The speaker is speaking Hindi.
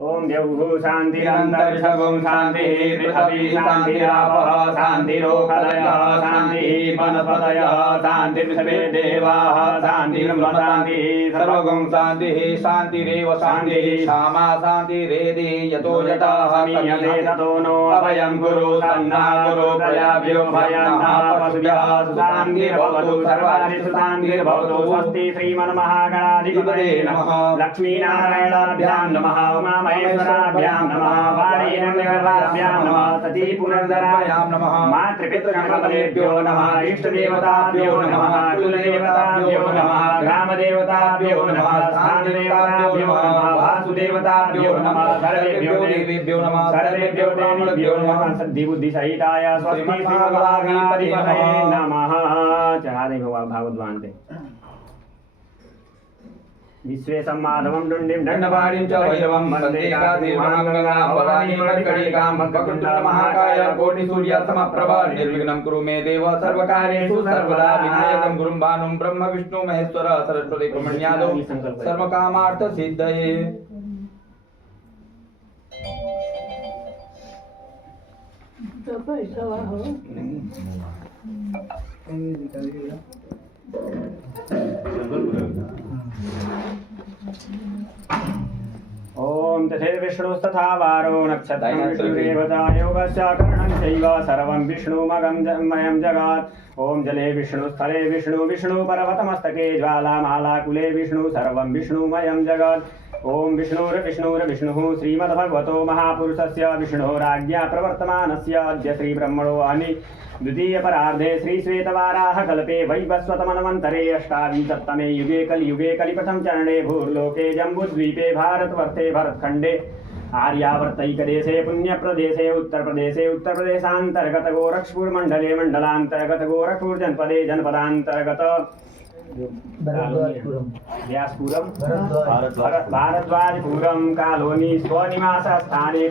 ओम देवुः शान्तिरन्तरिक्षं शान्तिः पृथिवी शान्तिरापः शान्तिरोषधयः शान्तिः वनस्पतयः शान्तिर्विश्वे देवाः शान्तिर्ब्रह्म शान्तिः सर्वगुण शान्तिः शान्तिरेव शान्तिः क्षमा शान्तिरेधि यतो यतः मीयते ततो नो अभयं गुरु सन्ना गुरु प्रजाभ्यो भयन्नः पशुभ्यः सुशान्तिर्भवतु सर्वाणि सुशान्तिर्भवतु स्वस्ति श्रीमन्महागणाधिपतये नमः लक्ष्मीनारायणाभ्यां नमः महेश्वराभ्यां नमः वाणीरण्यगर्भाभ्यां नमः सती पुनर्धराभ्यां नमः मातृपितृगणपतेभ्यो नमः इष्टदेवताभ्यो नमः कुलदेवताभ्यो नमः ग्रामदेवताभ्यो नमः स्थानदेवताभ्यो नमः वासुदेवताभ्यो नमः सर्वेभ्यो देवेभ्यो नमः सर्वेभ्यो देवेभ्यो नमः सद्धिबुद्धिसहिताय स्वस्ति श्रीमहागणाधिपतये नमः। चढ़ा दें भागवत पे विश्वेशं माधवं डुण्डिं दण्डपाणिं च भैरवं वन्दे काशीर्मङ्गलां भवानीं मर्कटिकां वक्रतुण्डमहाकाय कोटिसूर्यसमप्रभा निर्विघ्नं कुरु मे देव सर्वकार्येषु सर्वदा विनायकं गुरुं भानुं ब्रह्म विष्णु महेश्वर सरस्वती ब्रह्मण्यादौ सर्वकामार्थ सिद्धये। ओम तथैव विष्णुस्तथा वारो नक्षत्रं विष्णुरेवता योगश्चाकरणं चैव सर्वं विष्णुमयं जगात्। ओम जले विष्णु स्थले विष्णु विष्णु पर्वतमस्तके ज्वालामालाकुले विष्णु सर्वं विष्णुमयं जगत्। ओम विष्णुर्विष्णुर्विष्णुः श्रीमद्भगवतो महापुरुषस्य विष्णोराज्ञा प्रवर्तमानस्य अद्य श्रीब्रह्मणो अनि द्वितीय परार्धे श्री श्वेतवाराह कल्पे वैवस्वतमन्वन्तरे अष्टाविंशत्तमे युगे कलियुगे कलिप्रथम चरणे भूर्लोके जम्बूद्वीपे भारतवर्षे भरतखण्डे आर्यावर्तैकदेशे पुण्यप्रदेशे उत्तरप्रदेशान्तर्गत गोरखपुर मंडले मंडलान्तर्गत गोरखपुर जनपदे जनपदान्तर्गत व्यासपुरम भारद्वाजपुरम कालोनी स्वनिवास स्थाने